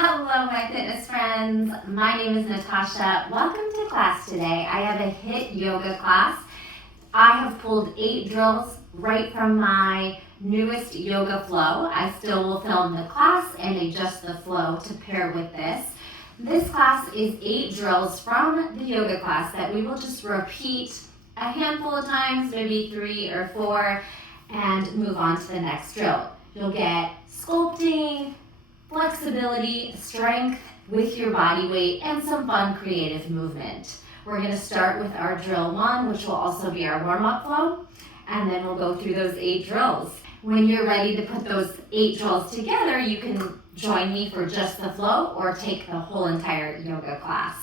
Hello, my fitness friends. My name is Natasha. Welcome to class today. I have a HIIT Yoga class. I have pulled 8 drills right from my newest yoga flow. I still will film the class and adjust the flow to pair with this. This class is 8 drills from the yoga class that we will just repeat a handful of times, maybe 3 or 4, and move on to the next drill. You'll get sculpting, flexibility, strength with your body weight, and some fun creative movement. We're going to start with our drill 1, which will also be our warm-up flow, and then we'll go through those 8 drills. When you're ready to put those 8 drills together, you can join me for just the flow or take the whole entire yoga class.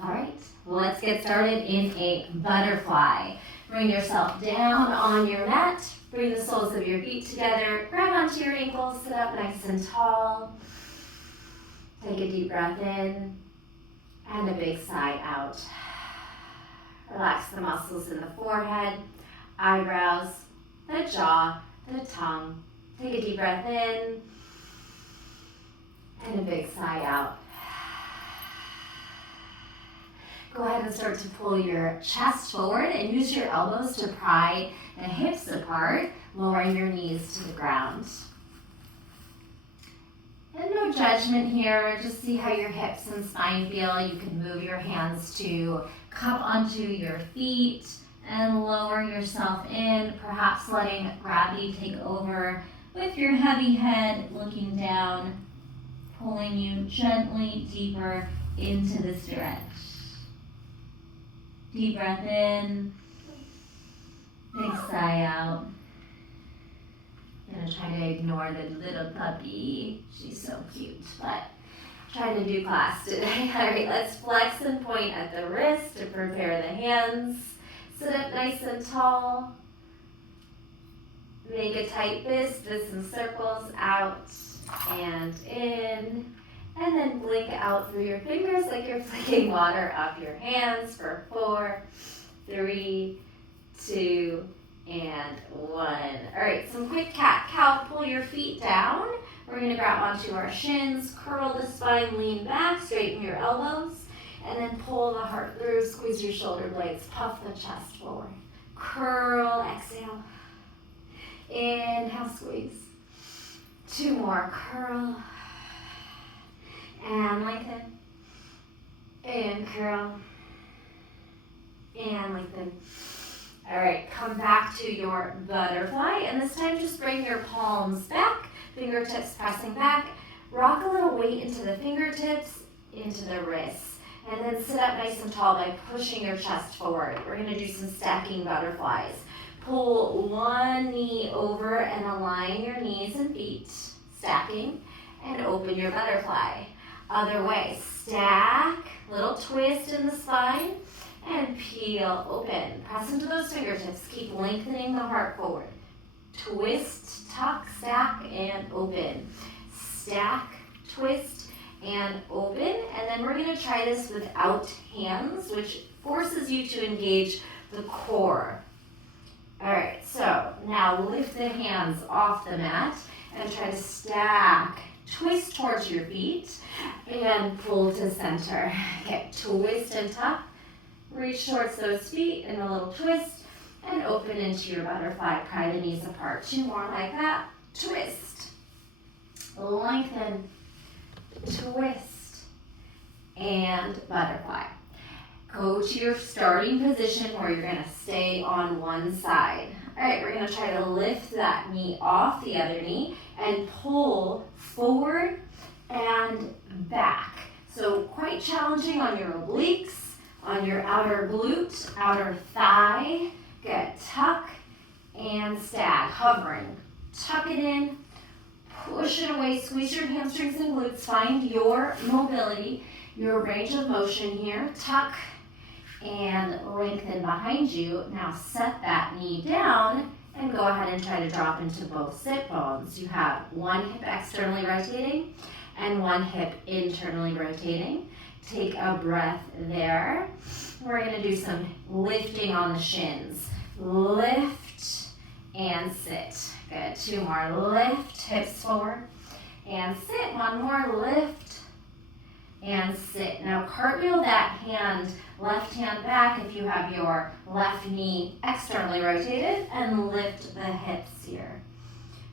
All right, let's get started in a butterfly. Bring yourself down on your mat. Bring the soles of your feet together. Grab onto your ankles. Sit up nice and tall. Take a deep breath in and a big sigh out. Relax the muscles in the forehead, eyebrows, the jaw, the tongue. Take a deep breath in and a big sigh out. Go ahead and start to pull your chest forward and use your elbows to pry the hips apart, lowering your knees to the ground. And no judgment here, just see how your hips and spine feel. You can move your hands to cup onto your feet and lower yourself in, perhaps letting gravity take over with your heavy head looking down, pulling you gently deeper into the stretch. Deep breath in, big sigh out. I'm gonna try to ignore the little puppy. She's so cute, but trying to do class today. All right, let's flex and point at the wrist to prepare the hands. Sit up nice and tall. Make a tight fist, do some circles out and in. And then blink out through your fingers like you're flicking water off your hands for 4, 3, 2, and 1. All right, some quick cat-cow. Pull your feet down. We're going to grab onto our shins, curl the spine, lean back, straighten your elbows, and then pull the heart through, squeeze your shoulder blades, puff the chest forward. Curl, exhale. Inhale, squeeze. 2 more, curl. And lengthen, and curl, and lengthen. All right, come back to your butterfly, and this time just bring your palms back, fingertips pressing back. Rock a little weight into the fingertips, into the wrists, and then sit up nice and tall by pushing your chest forward. We're gonna do some stacking butterflies. Pull one knee over and align your knees and feet, stacking, and open your butterfly. Other way, stack, little twist in the spine, and peel open. Press into those fingertips. Keep lengthening the heart forward. Twist, tuck, stack, and open. Stack, twist, and open. And then we're going to try this without hands, which forces you to engage the core. All right, so now lift the hands off the mat and try to stack. Twist towards your feet and pull to center. Okay, twist and tuck. Reach towards those feet and a little twist and open into your butterfly. Pry the knees apart. 2 more like that. Twist. Lengthen. Twist. And butterfly. Go to your starting position where you're going to stay on one side. All right, we're going to try to lift that knee off the other knee and pull forward and back. So quite challenging on your obliques, on your outer glute, outer thigh. Good. Tuck and stack. Hovering. Tuck it in. Push it away. Squeeze your hamstrings and glutes. Find your mobility, your range of motion here. Tuck and lengthen behind you. Now set that knee down and go ahead and try to drop into both sit bones. You have one hip externally rotating and one hip internally rotating. Take a breath there. We're going to do some lifting on the shins. Lift and sit. Good. 2 more. Lift, hips forward, and sit. 1 more. Lift, and sit. Now cartwheel that hand, left hand back if you have your left knee externally rotated, and lift the hips here.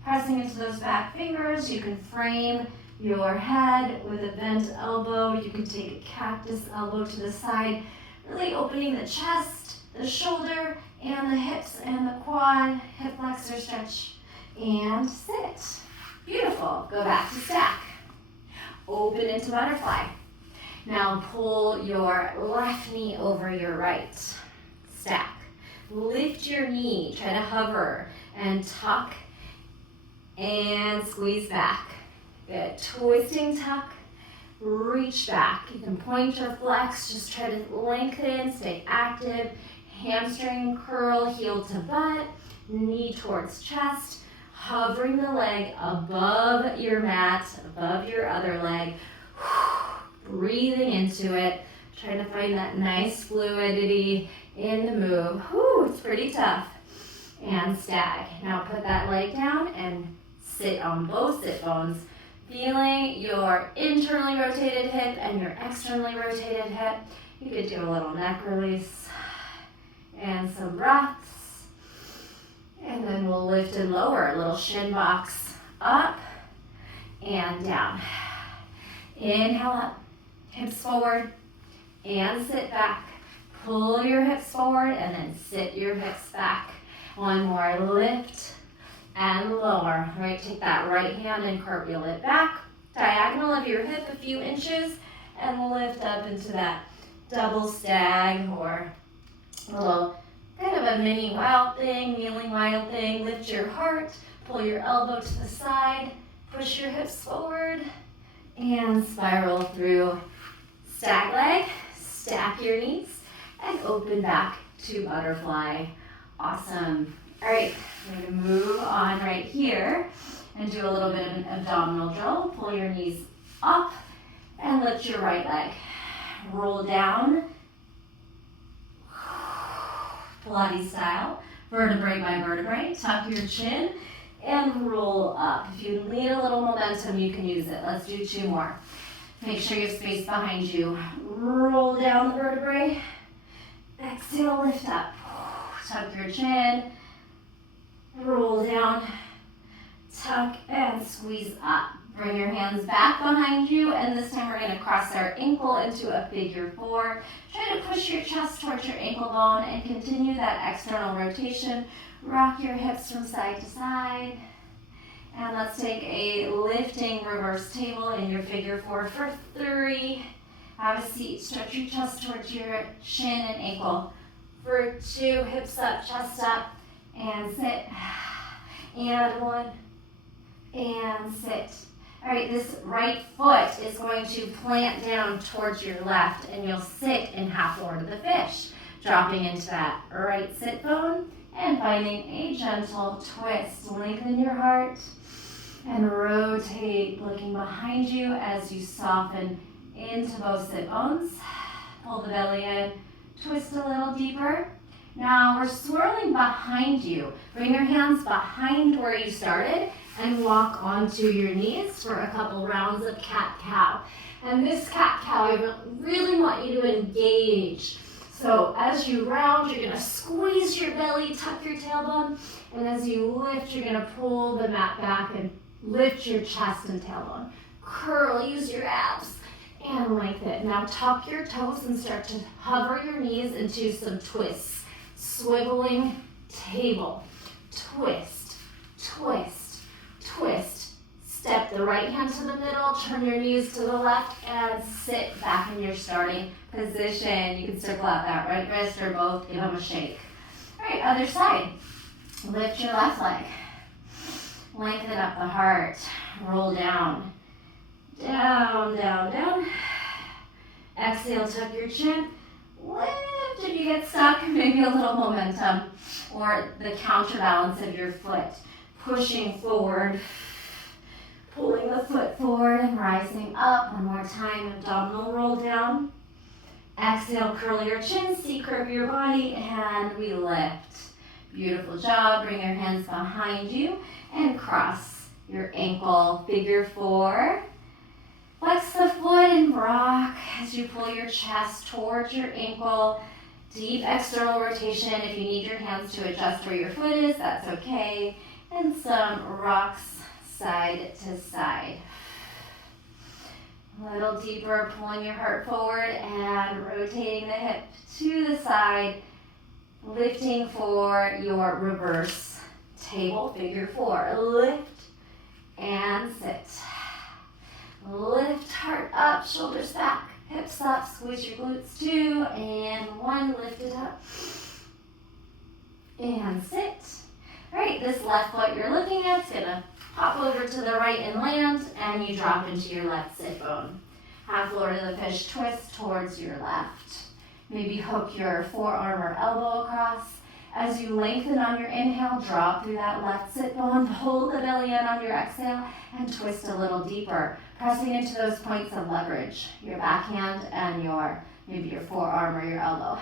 Pressing into those back fingers, you can frame your head with a bent elbow. You can take a cactus elbow to the side, really opening the chest, the shoulder, and the hips and the quad, hip flexor stretch, and sit. Beautiful. Go back to stack. Open into butterfly. Now pull your left knee over your right. Stack. Lift your knee. Try to hover and tuck and squeeze back. Good. Twisting tuck. Reach back. You can point or flex. Just try to lengthen. Stay active. Hamstring curl, heel to butt. Knee towards chest. Hovering the leg above your mat, above your other leg. Breathing into it. Trying to find that nice fluidity in the move. It's pretty tough. And stag. Now put that leg down and sit on both sit bones, feeling your internally rotated hip and your externally rotated hip. You could do a little neck release and some breaths. And then we'll lift and lower, a little shin box up and down. Inhale up, hips forward, and sit back. Pull your hips forward and then sit your hips back. One more, lift and lower. Right, take that right hand and cartwheel it back. Diagonal of your hip a few inches and lift up into that double stag or a little kind of a mini wild thing, kneeling wild thing. Lift your heart, pull your elbow to the side, push your hips forward, and spiral through stag leg. Stack your knees and open back to butterfly. Awesome. All right, we're gonna move on right here and do a little bit of an abdominal drill. Pull your knees up and lift your right leg. Roll down, Pilates style, vertebrae by vertebrae. Tuck your chin and roll up. If you need a little momentum, you can use it. Let's do 2 more. Make sure you have space behind you. Roll down the vertebrae. Exhale, lift up. Tuck your chin. Roll down. Tuck and squeeze up. Bring your hands back behind you, and this time we're going to cross our ankle into a figure 4. Try to push your chest towards your ankle bone and continue that external rotation. Rock your hips from side to side. And let's take a lifting reverse table in your figure 4 for 3. Have a seat. Stretch your chest towards your shin and ankle. For 2, hips up, chest up, and sit. And 1, and sit. All right, this right foot is going to plant down towards your left, and you'll sit in half forward of the fish, dropping into that right sit bone and finding a gentle twist. Lengthen your heart and rotate, looking behind you as you soften into both sit bones. Pull the belly in, twist a little deeper. Now we're swirling behind you. Bring your hands behind where you started and walk onto your knees for a couple rounds of cat-cow. And this cat-cow, I really want you to engage. So as you round, you're gonna squeeze your belly, tuck your tailbone, and as you lift, you're gonna pull the mat back and lift your chest and tailbone. Curl, use your abs, and lengthen. Now tuck your toes and start to hover your knees into some twists. Swiveling table. Twist, twist, twist. Step the right hand to the middle, turn your knees to the left, and sit back in your starting position. You can circle out that right wrist or both, give them a shake. All right, other side. Lift your left leg. Lengthen up the heart. Roll down. Down, down, down. Exhale, tuck your chin. Lift if you get stuck, maybe a little momentum or the counterbalance of your foot. Pushing forward, pulling the foot forward and rising up. One more time, abdominal roll down. Exhale, curl your chin, C-curve your body, and we lift. Beautiful job. Bring your hands behind you and cross your ankle. Figure 4. Flex the foot and rock as you pull your chest towards your ankle. Deep external rotation. If you need your hands to adjust where your foot is, that's okay. And some rocks side to side. A little deeper, pulling your heart forward and rotating the hip to the side, lifting for your reverse table figure 4. Lift and sit. Lift, heart up, shoulders back, hips up, squeeze your glutes 2, and 1, lift it up, and sit. All right, this left foot you're looking at is gonna hop over to the right and land, and you drop into your left sit bone. Half Lord of the Fish twist towards your left. Maybe hook your forearm or elbow across. As you lengthen on your inhale, drop through that left sit bone, hold the belly in on your exhale, and twist a little deeper, pressing into those points of leverage, your backhand and maybe your forearm or your elbow. All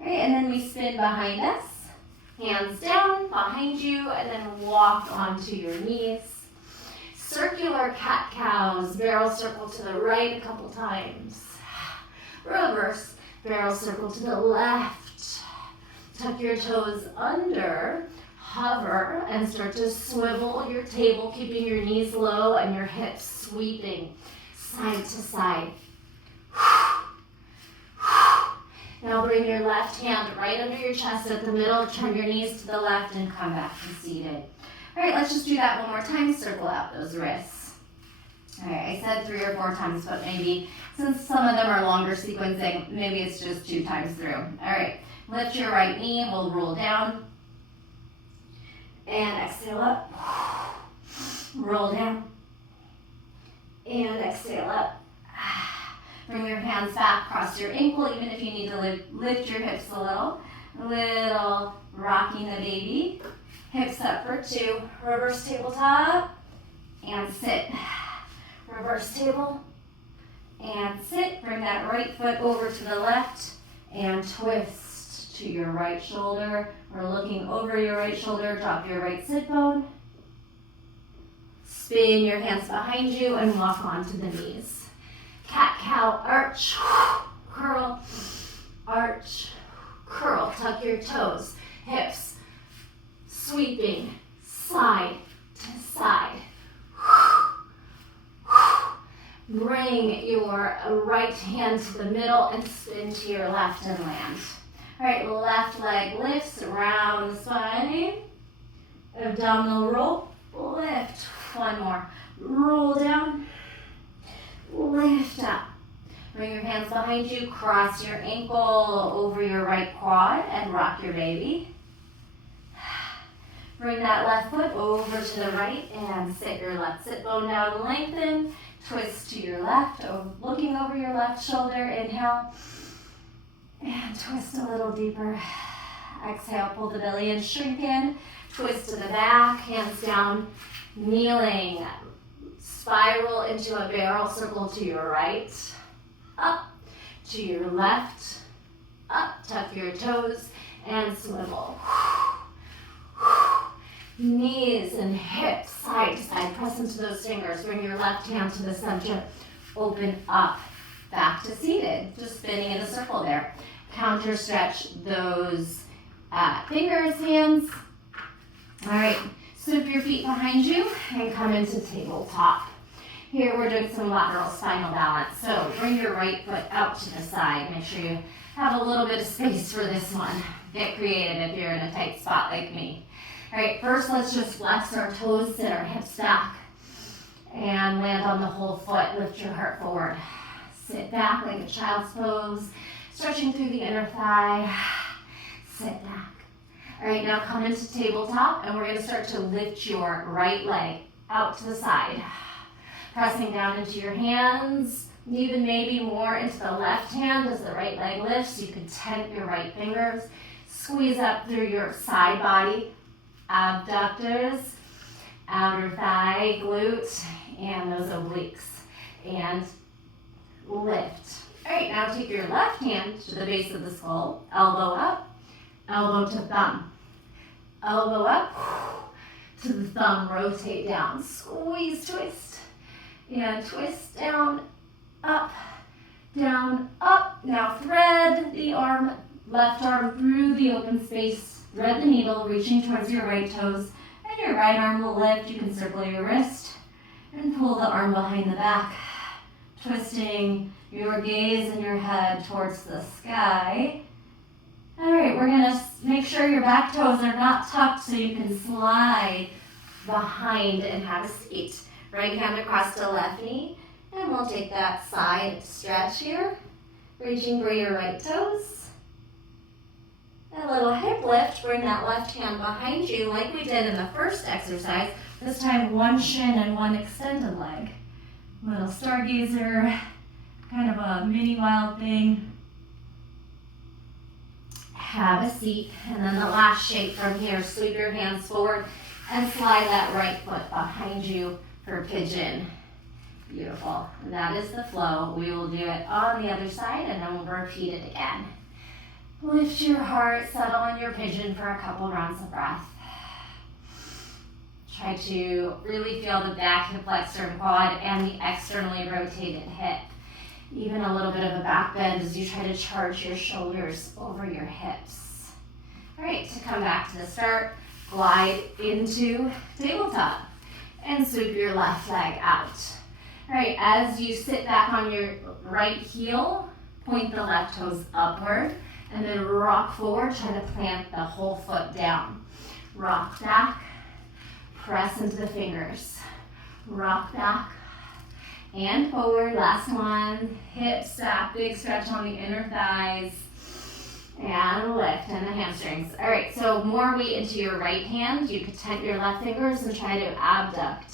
right, and then we spin behind us, hands down behind you, and then walk onto your knees. Circular cat-cows, barrel circle to the right a couple times. Reverse, barrel circle to the left. Tuck your toes under, hover, and start to swivel your table, keeping your knees low and your hips sweeping side to side. Now bring your left hand right under your chest at the middle, turn your knees to the left, and come back to seated. All right, let's just do that one more time. Circle out those wrists. All right, I said 3 or 4 times, but maybe since some of them are longer sequencing, maybe it's just 2 times through. All right, lift your right knee, we'll roll down. And exhale up. Roll down. And exhale up. Bring your hands back, cross your ankle, even if you need to lift your hips a little. Little rocking the baby. Hips up for 2. Reverse tabletop. And sit. Reverse table. And sit. Bring that right foot over to the left. And twist to your right shoulder. We're looking over your right shoulder. Drop your right sit bone. Spin your hands behind you and walk onto the knees. Cat-cow, arch, curl, arch, curl. Tuck your toes, hips, sweeping side to side. Bring your right hand to the middle and spin to your left and land. All right, left leg lifts around the spine. Abdominal roll, lift. 1 more. Roll down. Lift up. Bring your hands behind you, cross your ankle over your right quad and rock your baby. Bring that left foot over to the right and sit your left sit bone down, lengthen, twist to your left, looking over your left shoulder, inhale, and twist a little deeper. Exhale, pull the belly in, shrink in, twist to the back, hands down, kneeling. Spiral into a barrel circle to your right, up to your left, up, tuck your toes, and swivel. Knees and hips, side to side, press into those fingers. Bring your left hand to the center, open up, back to seated. Just spinning in a circle there. Counter stretch those fingers, hands. All right, sweep your feet behind you and come into tabletop. Here we're doing some lateral spinal balance. So bring your right foot out to the side. Make sure you have a little bit of space for this one. Get creative if you're in a tight spot like me. All right, first let's just flex our toes, sit our hips back, and land on the whole foot. Lift your heart forward. Sit back like a child's pose, stretching through the inner thigh. Sit back. All right, now come into tabletop, and we're going to start to lift your right leg out to the side. Pressing down into your hands, even maybe more into the left hand as the right leg lifts. You can tent your right fingers. Squeeze up through your side body, abductors, outer thigh, glute, and those obliques. And lift. All right, now take your left hand to the base of the skull, elbow up, elbow to thumb. Elbow up to the thumb, rotate down. Squeeze, twist. And twist down, up, down, up. Now thread the arm, left arm through the open space. Thread the needle, reaching towards your right toes. And your right arm will lift. You can circle your wrist and pull the arm behind the back. Twisting your gaze and your head towards the sky. All right, we're gonna make sure your back toes are not tucked so you can slide behind and have a seat. Right hand across the left knee, and we'll take that side stretch here, reaching for your right toes. A little hip lift, bring that left hand behind you like we did in the first exercise. This time one shin and one extended leg. Little stargazer, kind of a mini wild thing. Have a seat, and then the last shape from here, sweep your hands forward and slide that right foot behind you for pigeon. Beautiful. And that is the flow. We will do it on the other side, and then we'll repeat it again. Lift your heart, settle in your pigeon for a couple rounds of breath. Try to really feel the back hip flexor and quad and the externally rotated hip. Even a little bit of a back bend as you try to charge your shoulders over your hips. All right, to come back to the start, glide into tabletop and sweep your left leg out. All right, as you sit back on your right heel, point the left toes upward and then rock forward, try to plant the whole foot down. Rock back, press into the fingers. Rock back, and forward, last one. Hips stack, big stretch on the inner thighs. And lift in the hamstrings. All right, so more weight into your right hand. You could tent your left fingers and try to abduct.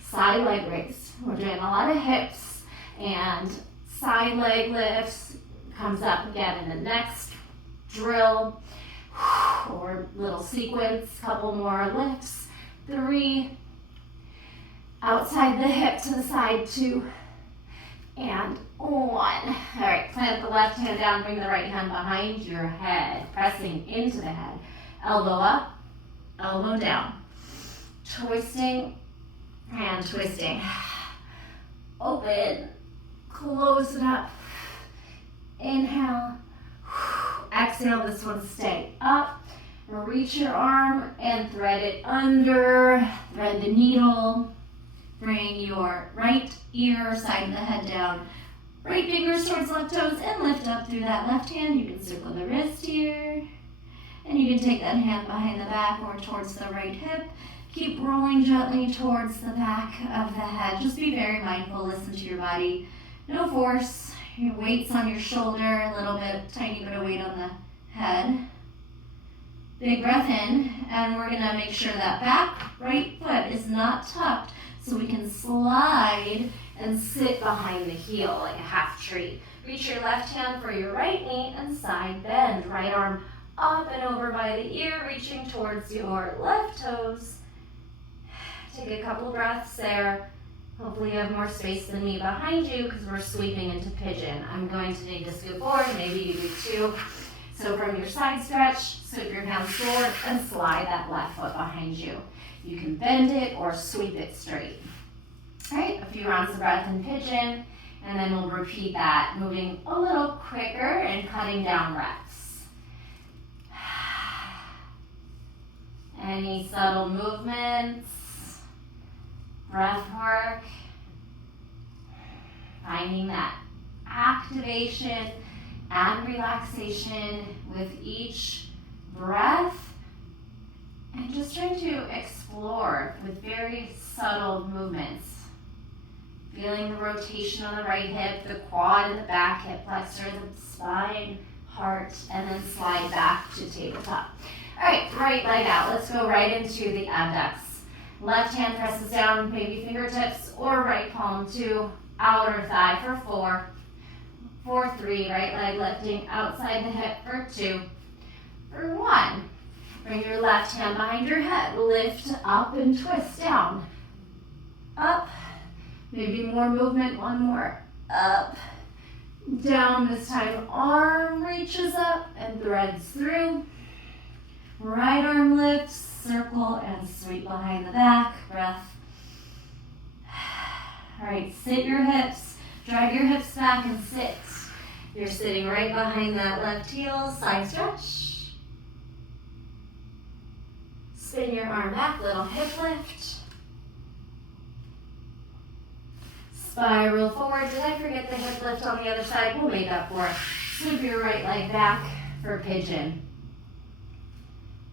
Side leg raise. We're doing a lot of hips and side leg lifts. Comes up again in the next drill. Or little sequence, couple more lifts. 3. Outside the hip to the side, 2, and 1. All right, plant the left hand down, bring the right hand behind your head, pressing into the head. Elbow up, elbow down. Twisting and twisting. Open, close it up. Inhale, exhale, this one stay up. Reach your arm and thread it under, thread the needle. Bring your right ear, side of the head down. Right fingers towards left toes and lift up through that left hand. You can circle the wrist here. And you can take that hand behind the back or towards the right hip. Keep rolling gently towards the back of the head. Just be very mindful, listen to your body. No force. Your weight's on your shoulder, a little bit, tiny bit of weight on the head. Big breath in, and we're gonna make sure that back right foot is not tucked so we can slide and sit behind the heel like a half tree. Reach your left hand for your right knee and side bend. Right arm up and over by the ear, reaching towards your left toes. Take a couple breaths there. Hopefully you have more space than me behind you because we're sweeping into pigeon. I'm going to need to scoot forward, maybe you do too. So from your side stretch, sweep your hands forward and slide that left foot behind you. You can bend it or sweep it straight. All right, a few rounds of breath in pigeon, and then we'll repeat that, moving a little quicker and cutting down reps. Any subtle movements, breath work, finding that activation and relaxation with each breath, and just trying to explore with very subtle movements. Feeling the rotation on the right hip, the quad and the back hip flexor, the spine, heart, and then slide back to tabletop. All right, right leg out. Let's go right into the abducts. Left hand presses down, maybe fingertips, or right palm to outer thigh for 4. For 3, right leg lifting outside the hip for 2. For 1, bring your left hand behind your head, lift up and twist down. Up, maybe more movement, 1 more. Up, down, this time arm reaches up and threads through. Right arm lifts, circle and sweep behind the back, breath. All right, sit your hips, drag your hips back and sit. You're sitting right behind that left heel, side stretch. Spin your arm back, little hip lift. Spiral forward. Did I forget the hip lift on the other side? We'll make up for it. Sweep your right leg back for pigeon.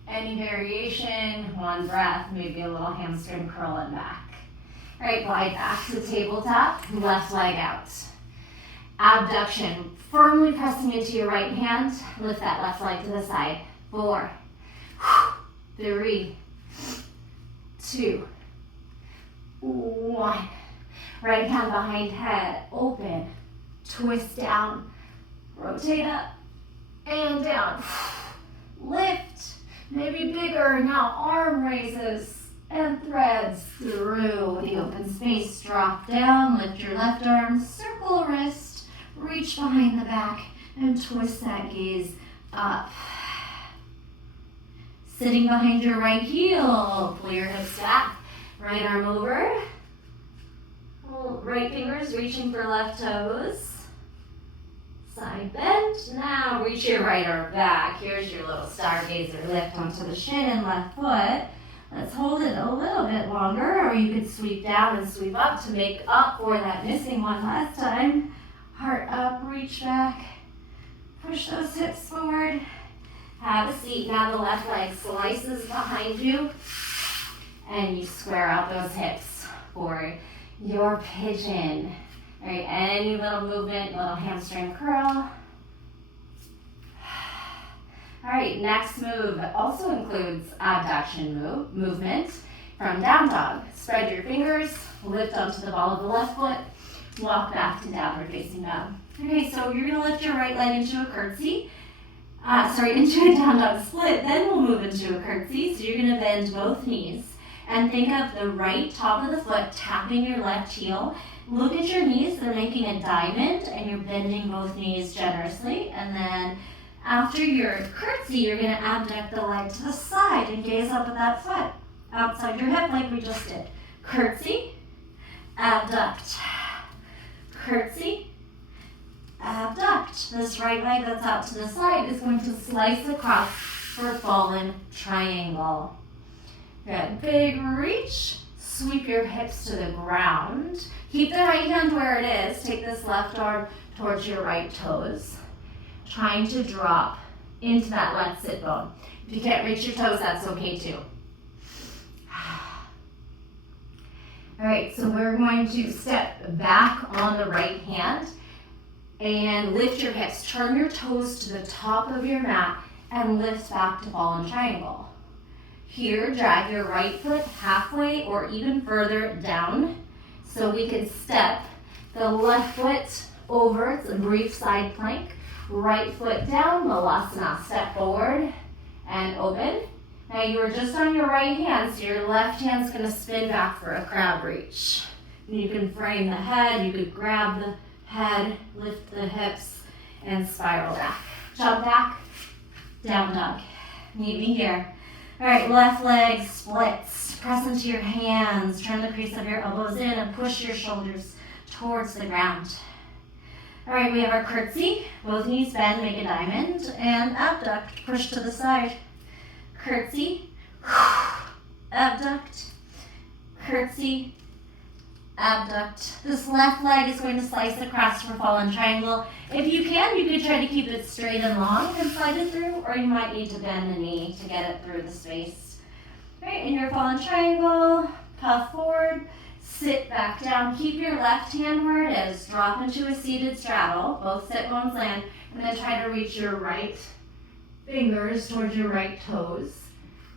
Any variation, one breath, maybe a little hamstring curl and back. All right, glide back to tabletop, left leg out. Abduction, firmly pressing into your right hand. Lift that left leg to the side. 4, 3, 2, 1. Right hand behind head, open, twist down, rotate up and down. Lift, maybe bigger, now arm raises and threads through the open space. Drop down, lift your left arm, circle wrist, reach behind the back and twist that gaze up. Sitting behind your right heel, pull your hips back, right arm over. Right fingers reaching for left toes. Side bend. Now reach your right arm back. Here's your little stargazer lift onto the shin and left foot. Let's hold it a little bit longer, or you could sweep down and sweep up to make up for that missing one last time. Heart up, reach back. Push those hips forward. Have a seat. Now the left leg slices behind you, and you square out those hips for your pigeon. All right, any little movement, little hamstring curl. All right, next move also includes abduction movement from down dog. Spread your fingers, lift onto the ball of the left foot, walk back to downward facing dog. Okay, so you're gonna lift your right leg into a curtsy. Into a down dog split, then we'll move into a curtsy. So you're gonna bend both knees. And think of the right top of the foot tapping your left heel. Look at your knees, they're making a diamond, and you're bending both knees generously. And then after your curtsy, you're gonna abduct the leg to the side and gaze up at that foot, outside your hip like we just did. Curtsy, abduct, curtsy, abduct. This right leg that's out to the side is going to slice across for fallen triangle. Good, big reach, sweep your hips to the ground. Keep the right hand where it is. Take this left arm towards your right toes. Trying to drop into that left sit bone. If you can't reach your toes, that's okay too. All right, so we're going to step back on the right hand and lift your hips. Turn your toes to the top of your mat and lift back to fallen triangle. Here, drag your right foot halfway or even further down so we can step the left foot over. It's a brief side plank. Right foot down, Malasana. Step forward and open. Now you were just on your right hand, so your left hand's gonna spin back for a crab reach. And you can frame the head, you could grab the head, lift the hips, and spiral back. Jump back, down dog. Meet me here. All right, left leg splits. Press into your hands. Turn the crease of your elbows in and push your shoulders towards the ground. All right, we have our curtsy. Both knees bend, make a diamond, and abduct. Push to the side. Curtsy, abduct, curtsy, abduct. This left leg is going to slice across for fallen triangle. If you can, you could try to keep it straight and long and slide it through, or you might need to bend the knee to get it through the space. All right, in your fallen triangle, puff forward, sit back down. Keep your left hand where it is. Drop into a seated straddle. Both sit bones land, and then try to reach your right fingers towards your right toes.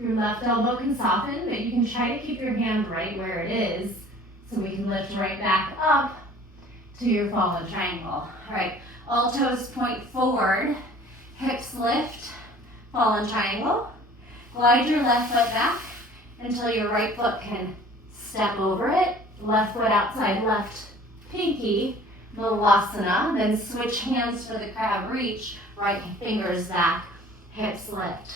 Your left elbow can soften, but you can try to keep your hand right where it is so we can lift right back up to your fallen triangle. All right, all toes point forward, hips lift, fallen triangle. Glide your left foot back until your right foot can step over it. Left foot outside left pinky, Malasana. Then switch hands for the crab reach, right fingers back, hips lift.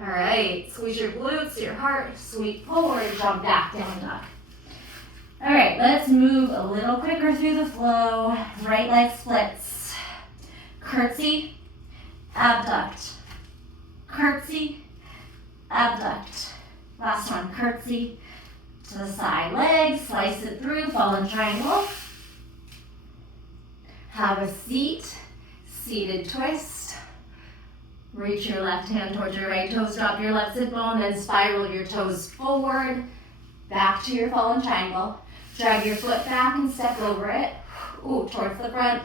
All right, squeeze your glutes, your heart, sweep forward, jump back, down dog. All right, right, let's move a little quicker through the flow. Right leg splits. Curtsy, abduct. Curtsy, abduct. Last one, curtsy to the side leg, slice it through, fallen triangle. Have a seat, seated twist. Reach your left hand towards your right toes, drop your left sit bone, then spiral your toes forward, back to your fallen triangle. Drag your foot back and step over it. Ooh, towards the front.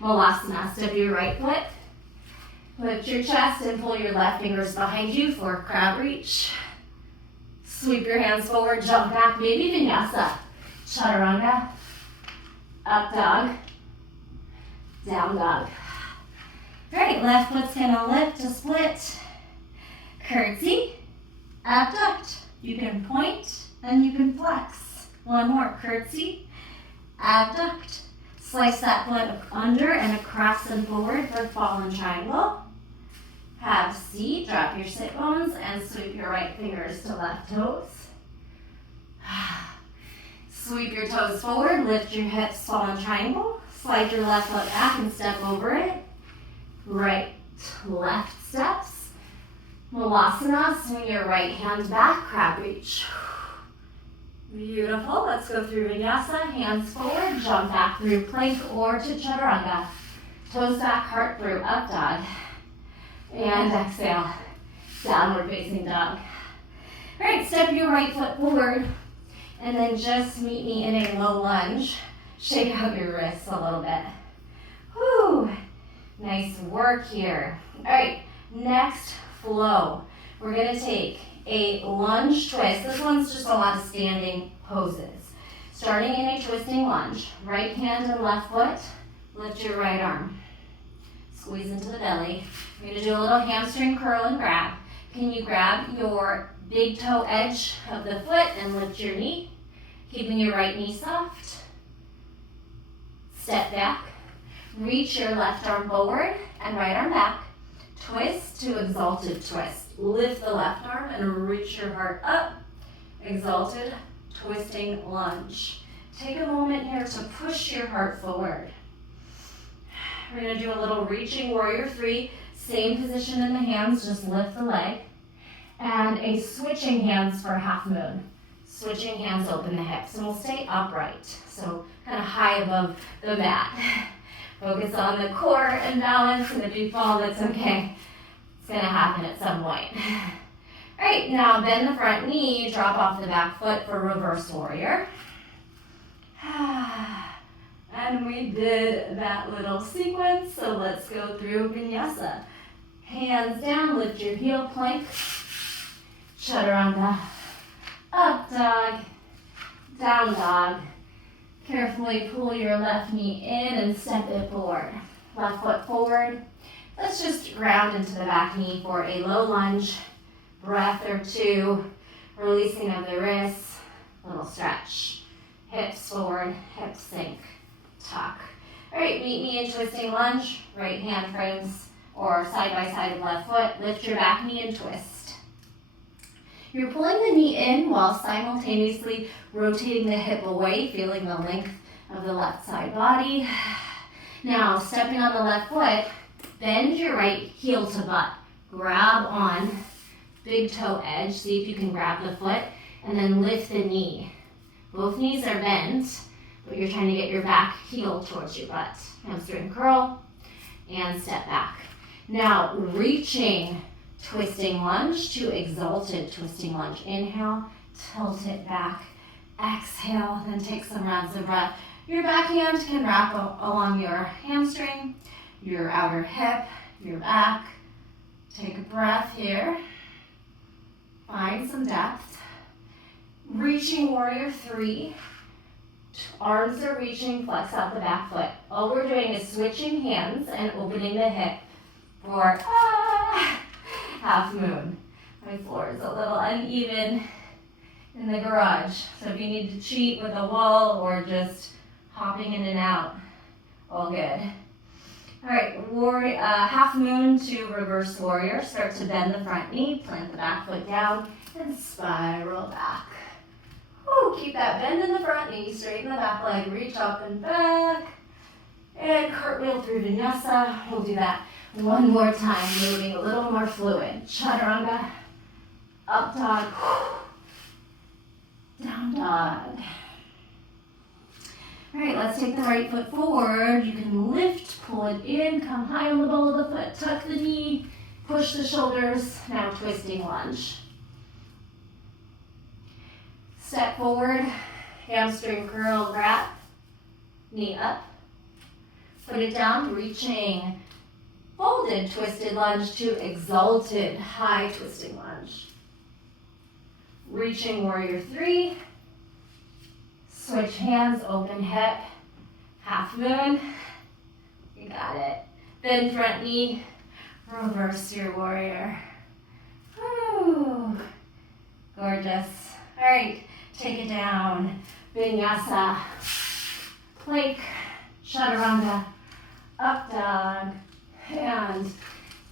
Malasana, step your right foot. Lift your chest and pull your left fingers behind you for crab reach. Sweep your hands forward, jump back, maybe vinyasa. Chaturanga, up dog, down dog. Great, left foot's gonna lift to split. Curtsy, abduct. You can point and you can flex. One more, curtsy, abduct. Slice that foot under and across and forward for fallen triangle. Have seat, drop your sit bones and sweep your right fingers to left toes. Sweep your toes forward, lift your hips, fallen triangle. Slide your left foot back and step over it. Right, left steps. Malasana, swing your right hand back, crab reach. Beautiful, let's go through vinyasa, hands forward, jump back through plank or to chaturanga. Toes back, heart through, up dog. And exhale, downward facing dog. All right, step your right foot forward and then just meet me in a low lunge. Shake out your wrists a little bit. Whew, nice work here. All right, next flow. We're gonna take a lunge twist. This one's just a lot of standing poses. Starting in a twisting lunge, right hand and left foot, lift your right arm. Squeeze into the belly. We're gonna do a little hamstring curl and grab. Can you grab your big toe edge of the foot and lift your knee, keeping your right knee soft. Step back. Reach your left arm forward and right arm back. Twist to exalted twist. Lift the left arm and reach your heart up. Exalted twisting lunge. Take a moment here to push your heart forward. We're going to do a little reaching warrior 3. Same position in the hands, just lift the leg. And a switching hands for half moon. Switching hands, open the hips. And we'll stay upright. So kind of high above the mat. Focus on the core and balance. And if you fall, that's okay. It's going to happen at some point. All right, now bend the front knee. Drop off the back foot for reverse warrior. And we did that little sequence, so let's go through vinyasa. Hands down, lift your heel, plank, chaturanga, up dog, down dog. Carefully pull your left knee in and step it forward. Left foot forward. Let's just round into the back knee for a low lunge. Breath or two, releasing of the wrists, little stretch. Hips forward, hips sink. Tuck. All right, meet me in twisting lunge. Right hand frames or side by side of left foot. Lift your back knee and twist. You're pulling the knee in while simultaneously rotating the hip away, feeling the length of the left side body. Now, stepping on the left foot, bend your right heel to butt. Grab on big toe edge. See if you can grab the foot and then lift the knee. Both knees are bent, but you're trying to get your back heel towards your butt. Hamstring curl and step back. Now, reaching twisting lunge to exalted twisting lunge. Inhale, tilt it back. Exhale, then take some rounds of breath. Your back hand can wrap along your hamstring, your outer hip, your back. Take a breath here. Find some depth. Reaching warrior 3. Arms are reaching, flex out the back foot. All we're doing is switching hands and opening the hip for half moon. My floor is a little uneven in the garage, so if you need to cheat with a wall or just hopping in and out, all good. All right, half moon to reverse warrior. Start to bend the front knee, plant the back foot down, and spiral back. Woo, keep that bend in the front knee, straighten the back leg, reach up and back. And cartwheel through vinyasa. We'll do that one more time, moving a little more fluid. Chaturanga, up dog, down dog. All right, let's take the right foot forward. You can lift, pull it in, come high on the ball of the foot, tuck the knee, push the shoulders. Now twisting lunge. Step forward, hamstring curl, grab, knee up. Put it down, reaching folded twisted lunge to exalted high twisting lunge. Reaching warrior three. Switch hands, open hip, half moon. You got it. Bend front knee, reverse your warrior. Woo. Gorgeous. All right, take it down. Vinyasa, plank, chaturanga, up dog, and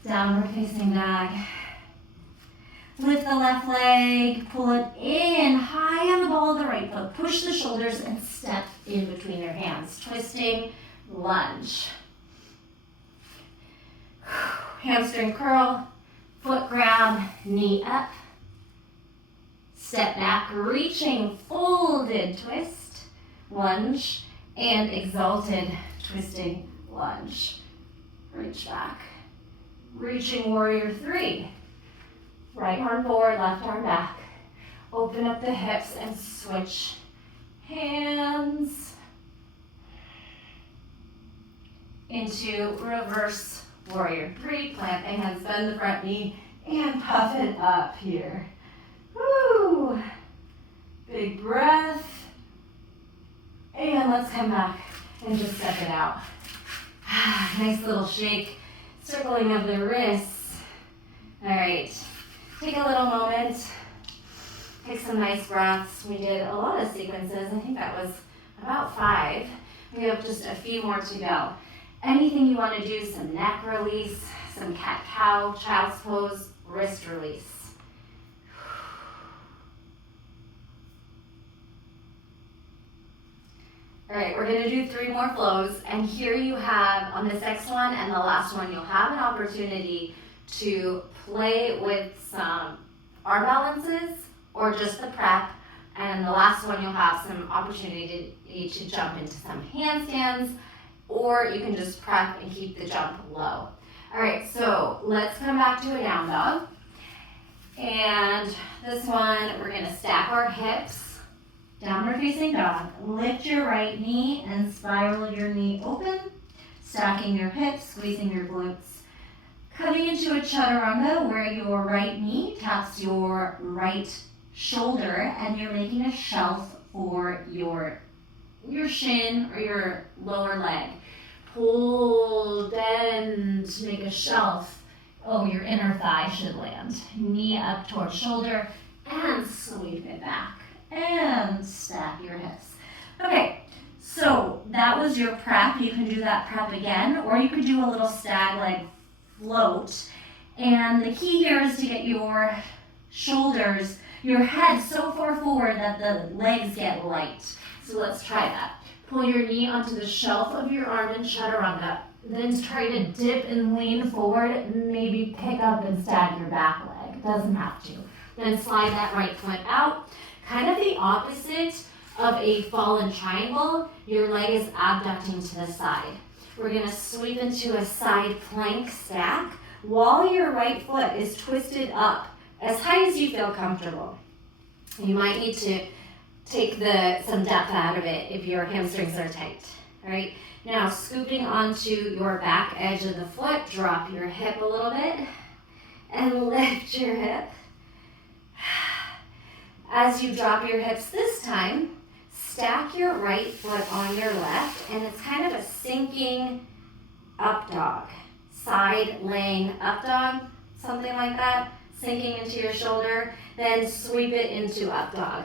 downward facing dog. Lift the left leg, pull it in high on the ball of the right foot. Push the shoulders and step in between your hands. Twisting lunge. Hamstring curl, foot grab, knee up. Step back, reaching folded twist, lunge, and exalted twisting lunge. Reach back. Reaching warrior three. Right arm forward, left arm back. Open up the hips and switch hands into reverse warrior three. Plant the hands, bend the front knee, and puff it up here. Woo! Big breath. And let's come back and just step it out. Nice little shake, circling of the wrists. All right. Take a little moment, take some nice breaths. We did a lot of sequences. I think that was about 5. We have just a few more to go. Anything you want to do, some neck release, some cat-cow, child's pose, wrist release. All right, we're going to do 3 more flows. And here you have, on this next one and the last one, you'll have an opportunity to play with some arm balances or just the prep. And the last one, you'll have some opportunity to jump into some handstands, or you can just prep and keep the jump low. All right, so let's come back to a down dog. And this one, we're gonna stack our hips, downward facing dog. Lift your right knee and spiral your knee open, stacking your hips, squeezing your glutes. Coming into a chaturanga where your right knee taps your right shoulder and you're making a shelf for your shin or your lower leg. Pull, bend, make a shelf. Oh, your inner thigh should land. Knee up towards shoulder and sweep it back and stack your hips. Okay, so that was your prep. You can do that prep again, or you could do a little stag leg float. And the key here is to get your shoulders, your head so far forward that the legs get light. So let's try that. Pull your knee onto the shelf of your arm in chaturanga. Then try to dip and lean forward and maybe pick up and stag your back leg. Doesn't have to. Then slide that right foot out. Kind of the opposite of a fallen triangle. Your leg is abducting to the side. We're gonna sweep into a side plank stack while your right foot is twisted up as high as you feel comfortable. You might need to take some depth out of it if your hamstrings are tight. All right, now scooping onto your back edge of the foot, drop your hip a little bit and lift your hip. As you drop your hips this time, stack your right foot on your left, and it's kind of a sinking up dog. Side laying up dog, something like that, sinking into your shoulder, then sweep it into up dog.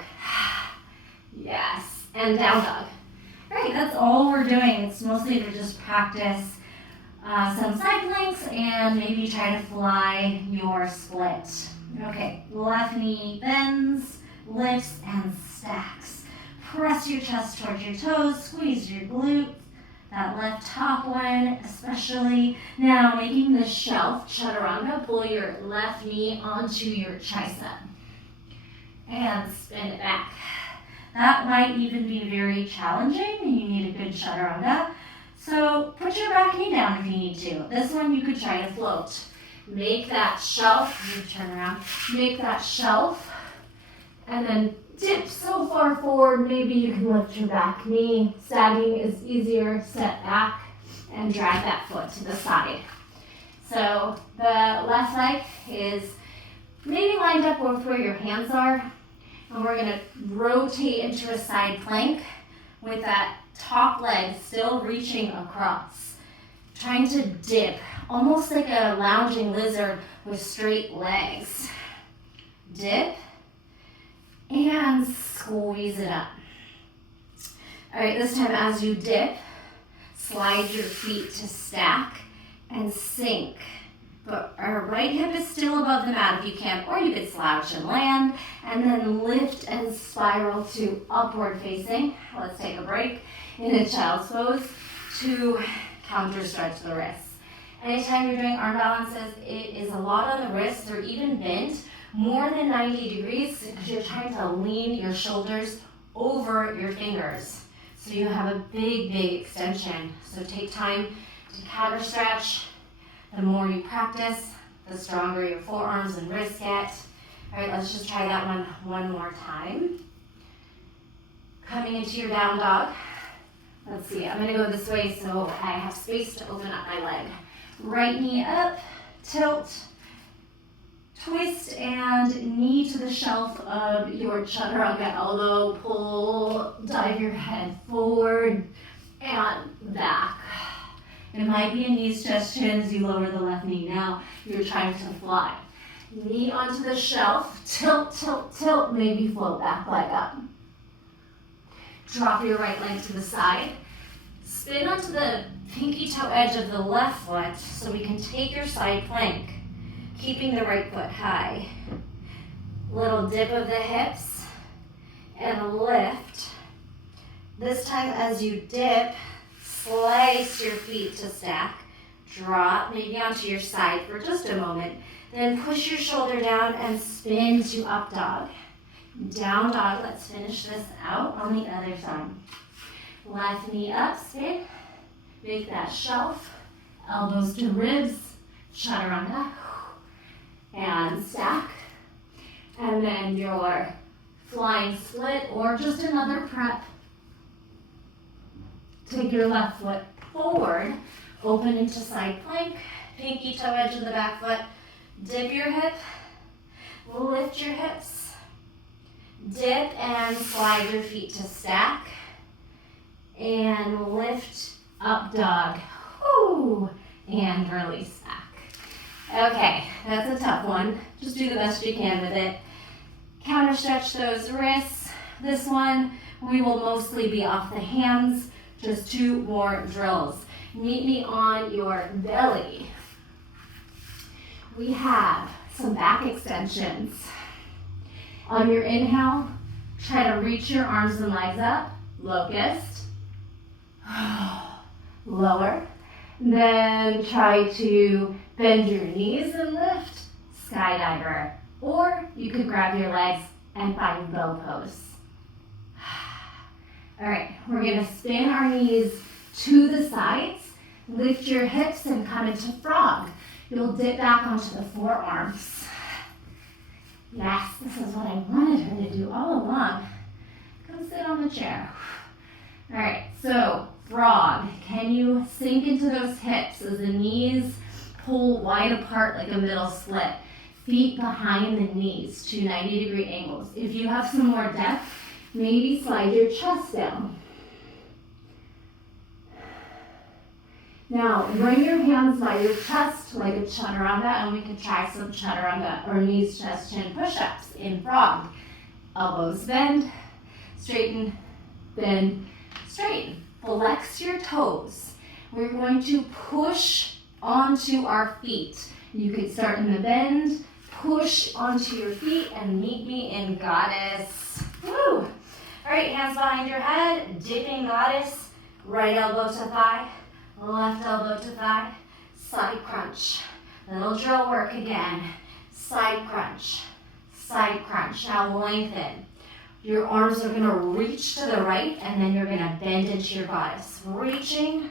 Yes, and down dog. All right, that's all we're doing. It's mostly to just practice some side planks and maybe try to fly your split. Okay, left knee bends, lifts and stacks. Press your chest towards your toes, squeeze your glutes, that left top one especially. Now making the shelf chaturanga, pull your left knee onto your tricep and spin it back. That might even be very challenging and you need a good chaturanga. So put your back knee down if you need to. This one you could try to float. Make that shelf, turn around, make that shelf, and then dip so far forward, maybe you can lift your back knee. Sagging is easier, step back, and drag that foot to the side. So the left leg is maybe lined up with where your hands are, and we're gonna rotate into a side plank with that top leg still reaching across. Trying to dip, almost like a lounging lizard with straight legs. Dip, and squeeze it up. All right, this time as you dip, slide your feet to stack and sink. But our right hip is still above the mat if you can, or you could slouch and land, and then lift and spiral to upward facing. Let's take a break in a child's pose to counter stretch the wrists. Anytime you're doing arm balances, it is a lot of the wrists are even bent more than 90 degrees because you're trying to lean your shoulders over your fingers. So you have a big, big extension. So take time to counter stretch. The more you practice, the stronger your forearms and wrists get. All right, let's just try that one more time. Coming into your down dog. Let's see, I'm gonna go this way so I have space to open up my leg. Right knee up, tilt, twist, and knee to the shelf of your chaturanga elbow. Pull, dive your head forward and back. It might be a knees, chest, shins. You lower the left knee. Now you're trying to fly. Knee onto the shelf, tilt, tilt, tilt, maybe float back leg up. Drop your right leg to the side. Spin onto the pinky toe edge of the left foot so we can take your side plank, keeping the right foot high. Little dip of the hips and a lift. This time as you dip, slice your feet to stack. Drop maybe onto your side for just a moment. Then push your shoulder down and spin to up dog. Down dog, let's finish this out on the other side. Left knee up, spin. Make that shelf. Elbows to ribs, chaturanga. And stack. And then your flying split or just another prep. Take your left foot forward, open into side plank, pinky toe edge of the back foot. Dip your hip, lift your hips. Dip and slide your feet to stack. And lift, up dog. Woo, and release back. Okay, that's a tough one. Just do the best you can with it. Counter stretch those wrists. This one, we will mostly be off the hands. Just 2 more drills. Meet me on your belly. We have some back extensions. On your inhale, try to reach your arms and legs up. Locust. Lower. Then try to bend your knees and lift. Skydiver. Or you could grab your legs and find bow pose. All right, we're gonna spin our knees to the sides, lift your hips and come into frog. You'll dip back onto the forearms. Yes, this is what I wanted her to do all along. Come sit on the chair. All right, so frog. Can you sink into those hips as the knees pull wide apart like a middle slit? Feet behind the knees to 90-degree angles. If you have some more depth, maybe slide your chest down. Now, bring your hands by your chest like a chaturanga, and we can try some chaturanga or knees, chest, chin push-ups in frog. Elbows bend, straighten, bend, straighten. Flex your toes. We're going to push onto our feet. You could start in the bend, push onto your feet and meet me in goddess. Woo! All right, hands behind your head, dipping goddess, right elbow to thigh, left elbow to thigh, side crunch. Little drill work again. Side crunch, side crunch. Now lengthen. Your arms are gonna reach to the right and then you're gonna bend into your goddess. Reaching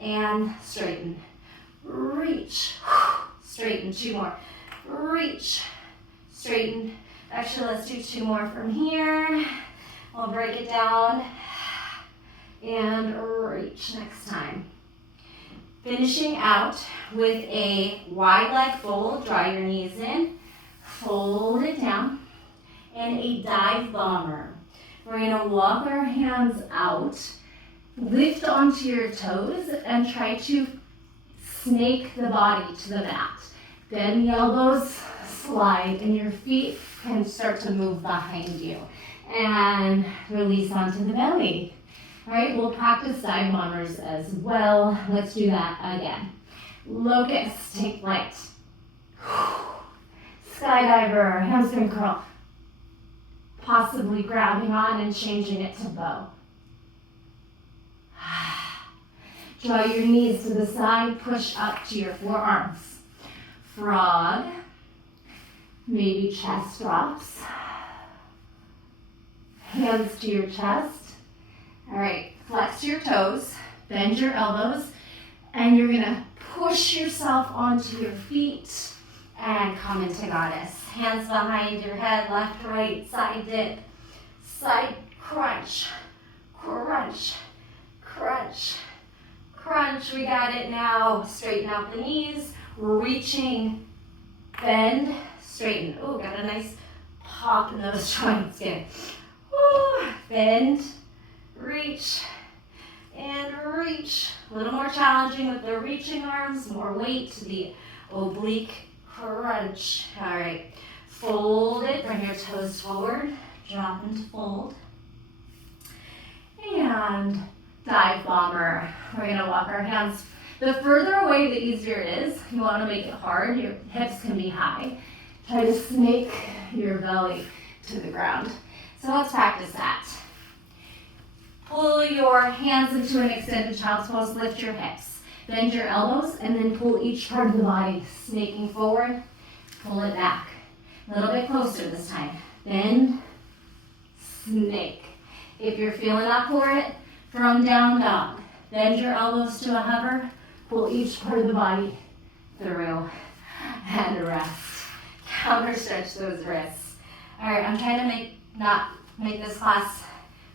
and straighten. Reach, straighten, 2 more. Reach, straighten. Actually, let's do 2 more from here. We'll break it down and reach next time. Finishing out with a wide leg fold. Draw your knees in, fold it down, and a dive bomber. We're gonna walk our hands out, lift onto your toes, and try to snake the body to the mat. Bend the elbows, slide, and your feet can start to move behind you. And release onto the belly. All right, we'll practice dive bombers as well. Let's do that again. Locust, take flight. Skydiver, hamstring curl. Possibly grabbing on and changing it to bow. Draw your knees to the side, push up to your forearms. Frog, maybe chest drops. Hands to your chest. All right, flex your toes, bend your elbows, and you're gonna push yourself onto your feet and come into goddess. Hands behind your head, left, right, side dip, side crunch, crunch, crunch, crunch. We got it now. Straighten out the knees, reaching, bend, straighten. Oh, got a nice pop in those joints. Good. Woo. Bend, reach, and reach. A little more challenging with the reaching arms, more weight to the oblique crunch. All right, fold it, bring your toes forward, drop into fold, and dive bomber. We're gonna walk our hands. The further away, the easier it is. You wanna make it hard, your hips can be high. Try to snake your belly to the ground. So let's practice that. Pull your hands into an extended child's pose, lift your hips. Bend your elbows and then pull each part of the body, snaking forward, pull it back. A little bit closer this time. Bend, snake. If you're feeling up for it, from down dog. Bend your elbows to a hover, pull each part of the body through, and rest. Counter stretch those wrists. All right, I'm trying to not make this class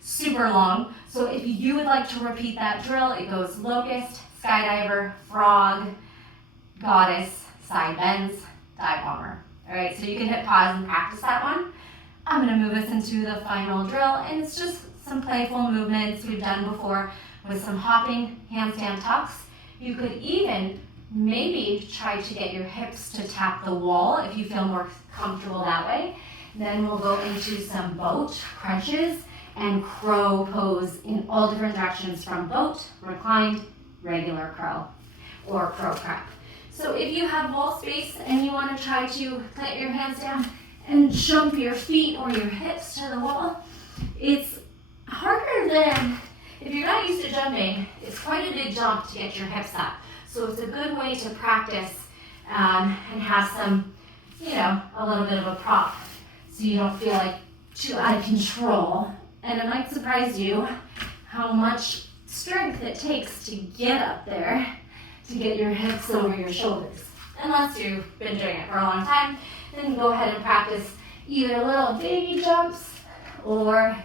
super long. So if you would like to repeat that drill, it goes locust, skydiver, frog, goddess, side bends, dive bomber. All right, so you can hit pause and practice that one. I'm gonna move us into the final drill, and it's just some playful movements we've done before with some hopping handstand tucks. You could even maybe try to get your hips to tap the wall if you feel more comfortable that way. Then we'll go into some boat crunches and crow pose in all different directions, from boat, reclined, regular crow, or crow prep. So if you have wall space and you want to try to let your hands down and jump your feet or your hips to the wall, it's harder than, if you're not used to jumping, it's quite a big jump to get your hips up. So it's a good way to practice and have some, a little bit of a prop, so you don't feel like too out of control. And it might surprise you how much strength it takes to get up there, to get your hips over your shoulders. Unless you've been doing it for a long time, then go ahead and practice either little baby jumps or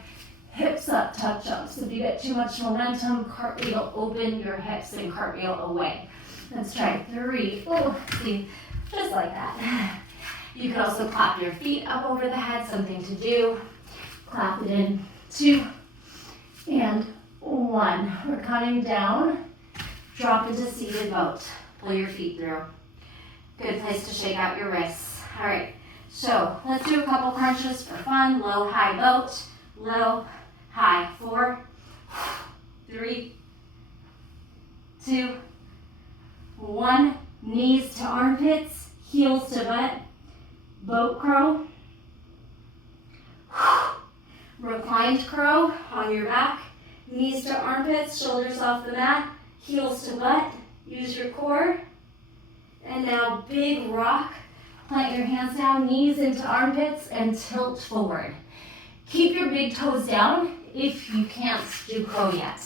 hips up tuck jumps. If you get too much momentum, cartwheel, open your hips and cartwheel away. Let's try 3. Oh, see, just like that. You can also clap your feet up over the head, something to do. Clap it in. 2 and 1. We're counting down. Drop into seated boat. Pull your feet through. Good place to shake out your wrists. All right, so let's do a couple crunches for fun. Low, high boat. Low, high. 4, 3, 2, 1. Knees to armpits, heels to butt. boat crow, reclined crow on your back, knees to armpits, shoulders off the mat, heels to butt, use your core. And now big rock, plant your hands down, knees into armpits, and tilt forward. Keep your big toes down if you can't do crow yet.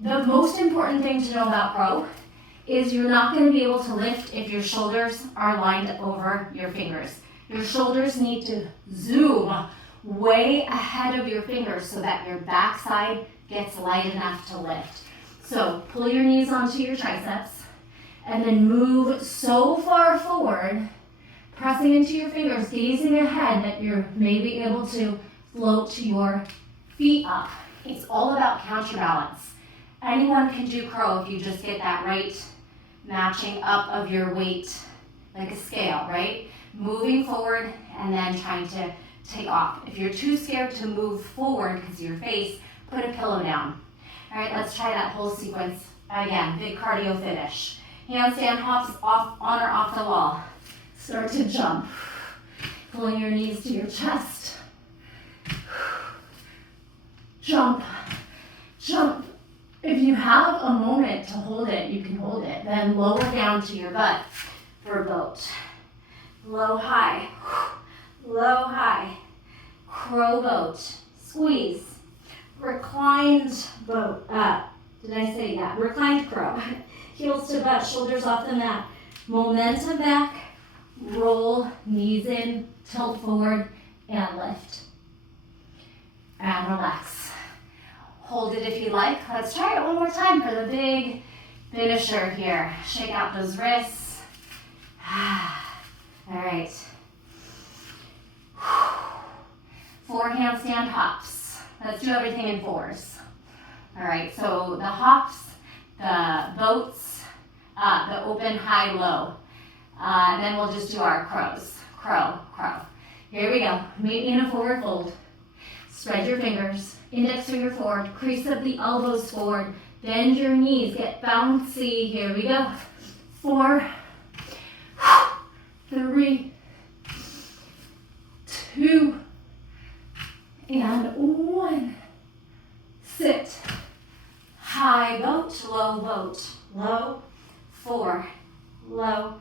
The most important thing to know about crow is you're not going to be able to lift if your shoulders are lined over your fingers. Your shoulders need to zoom way ahead of your fingers so that your backside gets light enough to lift. So pull your knees onto your triceps and then move so far forward, pressing into your fingers, gazing ahead that you're maybe able to float your feet up. It's all about counterbalance. Anyone can do crow if you just get that right matching up of your weight like a scale, right? Moving forward and then trying to take off. If you're too scared to move forward because of your face, put a pillow down. All right, let's try that whole sequence again. Big cardio finish. Handstand hops off on or off the wall. Start to jump. Pulling your knees to your chest. Jump, jump. If you have a moment to hold it, you can hold it. Then lower down to your butt for boat. Low, high, low, high. Crow boat, squeeze. Reclined boat, did I say that? Reclined crow. Heels to butt, shoulders off the mat. Momentum back, roll, knees in, tilt forward, and lift. And relax. Hold it if you like. Let's try it one more time for the big finisher here. Shake out those wrists. All right. 4 handstand hops. Let's do everything in 4s. All right, so the hops, the boats, the open, high, low. Then we'll just do our crows. Crow, crow. Here we go. Meet me in a forward fold. Spread your fingers, index finger forward, crease up the elbows forward, bend your knees, get bouncy. Here we go. 4, 3, 2, and 1. Sit. High boat, low boat. Low, 4, low,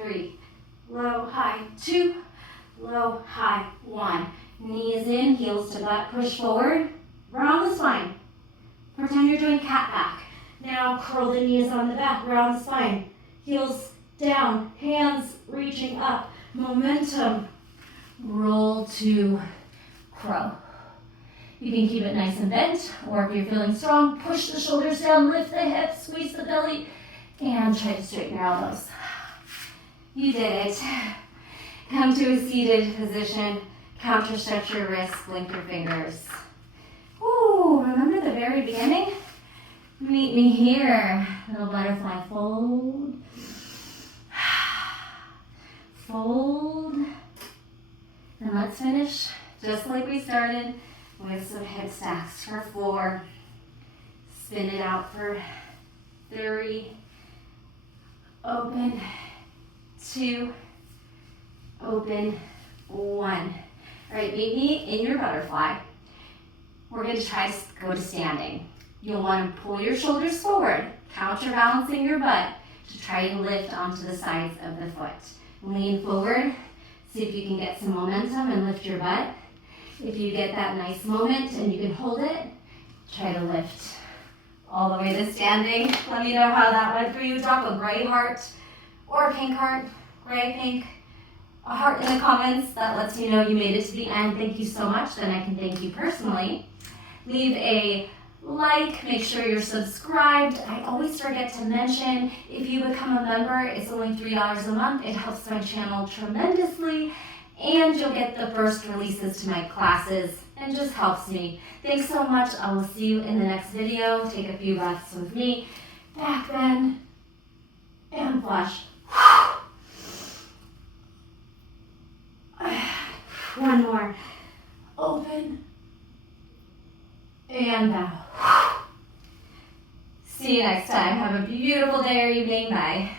3, low, high, 2, low, high, 1. Knees in, heels to butt, push forward, round the spine. Pretend you're doing cat back. Now curl the knees on the back, round the spine. Heels down, hands reaching up. Momentum. Roll to crow. You can keep it nice and bent, or if you're feeling strong, push the shoulders down, lift the hips, squeeze the belly, and try to straighten your elbows. You did it. Come to a seated position. Counter stretch your wrists, blink your fingers. Ooh, remember the very beginning? Meet me here. Little butterfly fold. Fold. And let's finish just like we started with some hip stacks for 4. Spin it out for 3. Open. 2. Open. 1. All right, meet me in your butterfly. We're going to try to go to standing. You'll want to pull your shoulders forward, counterbalancing your butt to try to lift onto the sides of the foot. Lean forward, see if you can get some momentum and lift your butt. If you get that nice moment and you can hold it, try to lift all the way to standing. Let me know how that went for you. Drop a gray heart or a pink heart, gray, pink. A heart in the comments that lets me know you made it to the end. Thank you so much. Then I can thank you personally. Leave a like, make sure you're subscribed. I always forget to mention, if you become a member, it's only $3 a month. It helps my channel tremendously, and you'll get the first releases to my classes, and just helps me. Thanks so much. I will see you in the next video. Take a few breaths with me. Back bend and flush. One more. Open. And bow. See you next time. Have a beautiful day or evening. Bye.